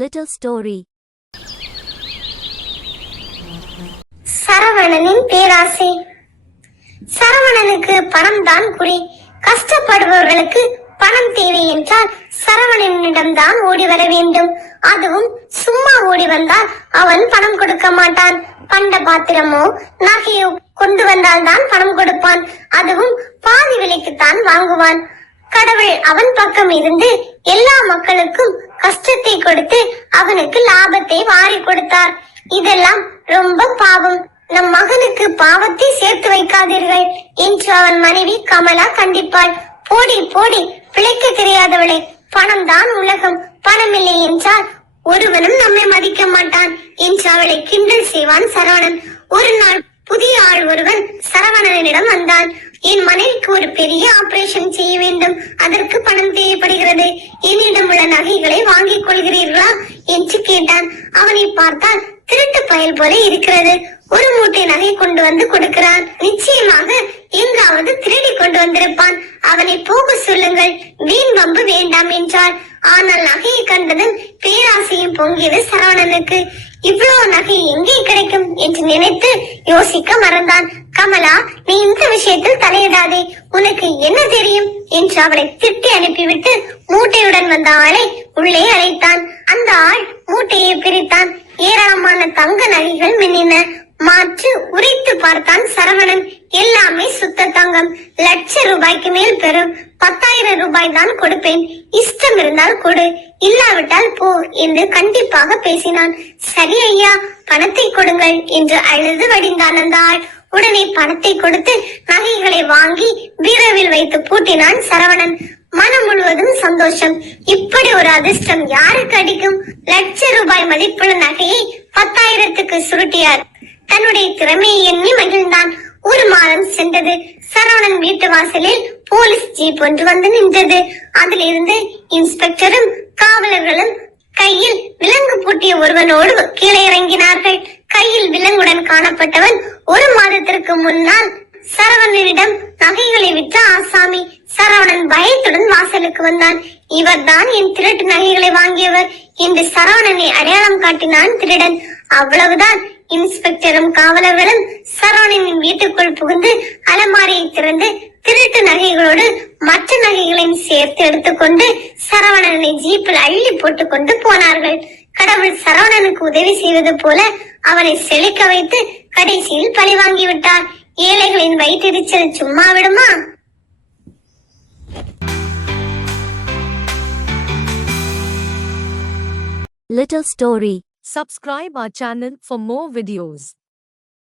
Little story. சரவணனின் பேராசை. சரவணனுக்கு பணம் தான் குறி. கஷ்டப்படுபவர்களுக்கு பணம் தேவை என்றால் சரவணனிடம் தான் ஓடி வர வேண்டும். அதுவும் சும்மா ஓடி வந்தால் அவன் பணம் கொடுக்க மாட்டான். பண்ட பாத்திரமோ நகையோ கொண்டு வந்தால் தான் பணம் கொடுப்பான். அதுவும் பாதி விலைக்குத்தான் வாங்குவான். கடவுள் அவன் பக்கம் இருந்து எல்லா மக்களுக்கும் கஷ்டத்தை கொடுத்து அவனுக்கு லாபத்தை வாரி கொடுத்தார். இதெல்லாம் ரொம்ப பாவம். நம் மகனுக்கு பாவத்தை சேர்த்து வைக்காதீர்கள் என்று அவன் மனைவி கமலா கண்டிப்பாள். போடி போடி, பிழைக்க தெரியாதவளே, பணம் தான் உலகம், பணம் இல்லை என்றால் ஒருவனும் நம்மை மதிக்க மாட்டான் என்று அவளை கிண்டல் செய்வான் சரவணன். ஒரு நாள் புதிய ஆள் ஒருவன் சரவணனிடம் வந்தான். என் மனைவிக்கு ஒரு பெரிய ஆபரேஷன் செய்ய வேண்டும், அதற்கு பணம் தேவைப்படுகிறது, என்னிடம் உள்ள நகைகளை வாங்கிக் கொள்கிறீர்களா என்று கேட்டான். அவனை பார்த்தால் திருட்டு பயல் போல இருக்கிறது. ஒரு மூட்டை நகை கொண்டு வந்து கொடுக்கிறான். நிச்சயமாக எங்காவது திருடி கொண்டு வந்திருப்பான். அவனை போக சொல்லுங்கள், வீண் வம்பு வேண்டாம் என்றார். ஆனால் நகையை கண்டதும் பேராசையும் பொங்கியது சரவணனுக்கு. இவ்வளவு நகை எங்கே கிடைக்கும் என்று நினைத்து யோசிக்க மறந்தான். கமலா, நீ இந்த விஷயத்தில் தலையிடாதே, உனக்கு என்ன தெரியும் என்று அவளை திட்டி அனுப்பிவிட்டு மூட்டையுடன் வந்த ஆளை உள்ளே அழைத்தான். அந்த ஆள் மூட்டையை பிரித்தான். ஏராளமான தங்க நகைகள் மின்னின. மாற்று உரைத்து பார்த்தான் சரவணன். எல்லாமே சுத்த தங்கம். லட்ச ரூபாய்க்கு மேல் பெறும். 10,000 ரூபாய் தான் கொடுப்பேன், இஷ்டம் இருந்தால் கொடு, இல்லாவிட்டால் போ என்று கண்டிப்பாக பேசினான். சரி ஐயா, பணத்தை கொடுங்கள் என்று அழுது வடிந்தான் அந்த ஆள். உடனே பணத்தை கொடுத்து நகைகளை வாங்கி பீரோவில் வைத்து பூட்டினான் சரவணன். மனம் முழுவதும் சந்தோஷம். இப்படி ஒரு அதிர்ஷ்டம் யாருக்கு அடிக்கும்? லட்ச ரூபாய் மதிப்புள்ள நகையை 10,000க்கு சுருட்டியார். தன்னுடைய திறமையை எண்ணி மகிழ்ந்தான். ஒரு மாதம் சென்றது. சரவணன் வீட்டு வாசலில் போலீஸ் ஜீப் ஒன்று வந்து நின்றது. அதில் இருந்து இன்ஸ்பெக்டரும் காவலர்களும் கையில் விலங்கு பூட்டிய ஒருவனோடு கீழே இறங்கினார்கள். கையில் விலங்குடன் காணப்பட்டவன் ஒரு மாதத்திற்கு முன்னால் சரவணனிடம் நகைகளை விற்ற ஆசாமி. சரவணன் பயத்துடன் வாசலுக்கு வந்தான். இவர்தான் என் திருட்டு நகைகளை வாங்கியவர் என்று சரவணனை அடையாளம் காட்டினான் திருடன். அவ்வளவுதான். இன்ஸ்பெக்டரும் காவலர்களும் சரவணனின் வீட்டுக்குள் புகுந்து அலமாரியை திறந்து திருட்டு நகைகளோடு மற்ற நகைகளையும் சேர்த்து எடுத்துக்கொண்டு சரவணனை ஜீப்பில் அள்ளி போட்டுக் கொண்டு போனார்கள். கடவுள் சரவணனுக்கு உதவி செய்வது போல அவனை செழிக்க வைத்து கடைசியில் பழி வாங்கி விட்டார். ஏழைகளின் வயிற்றெரிச்சல் சும்மா விடுமா? Little story. Subscribe our channel for more videos.